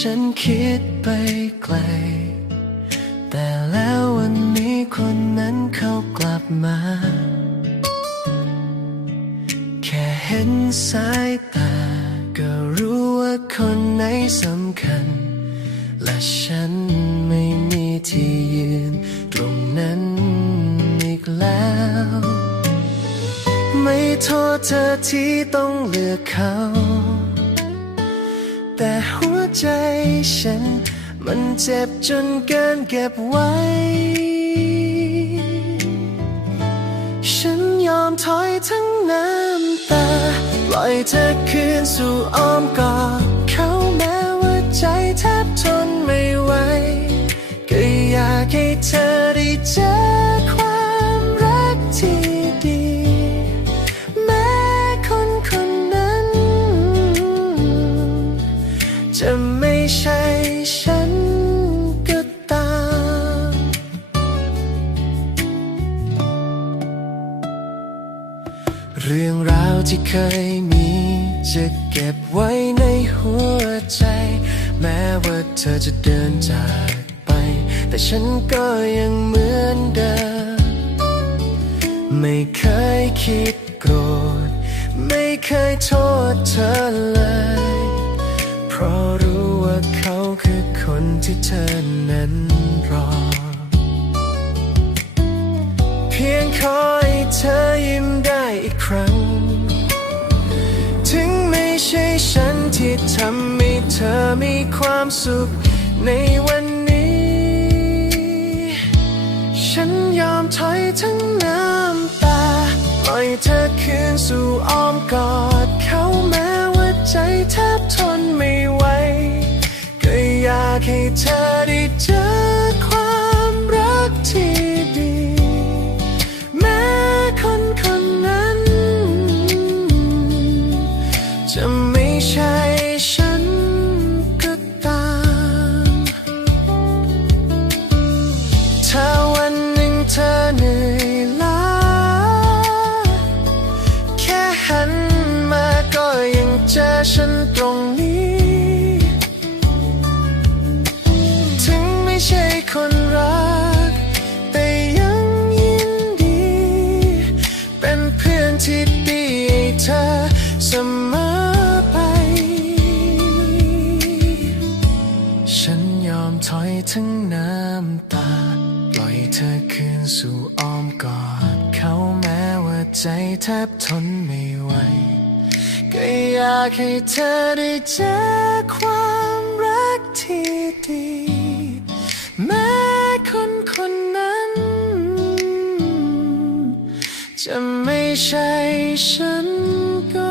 ฉันคิดไปไกล แต่แล้ววันนี้คนนั้นเขากลับมา แค่เห็นสายตา ก็รู้ว่าคนไหนสำคัญ และฉันไม่มีที่ยืน ตรงนั้นอีกแล้ว ไม่โทษเธอที่ต้องเลือกเขา แต่หัวใจฉัน มันเจ็บจนเกินเก็บไว้ ฉันยอมถอยทั้งน้ำตา ปล่อยเธอคืนสู่อ้อมกอดเขาแม้ว่าใจแทบทน จะไม่ใช่ฉันก็ตาม เรื่องราวที่เคยมี จะเก็บไว้ในหัวใจ แม้ว่าเธอจะเดินจากไป แต่ฉันก็ยังเหมือนเดิม ไม่เคยคิดโกรธ ไม่เคยโทษเธอเลย ราะรู้ว่าเขาคือคนที่เธอนั้นรอ เพียงขอให้เธอยิ้มได้อีกครั้ง ถึงไม่ใช่ฉันที่ทำให้เธอมีความสุขในวันนี้ ฉันยอมถอยทั้งน้ำตาปล่อยเธอคืนสู่อ้อมกอดเขาแม้ว่าใจแทบทนไม่ไหวากให้เธอได้เจอ ล่อยเธอคืนสู่อ้อมกอดเขาแม้ว่าใจแทบทนไม่ไหวก็อยากให้เธอได้เจอความรักที่ดี แม้คนคนนั้น จะไม่ใช่ฉันก็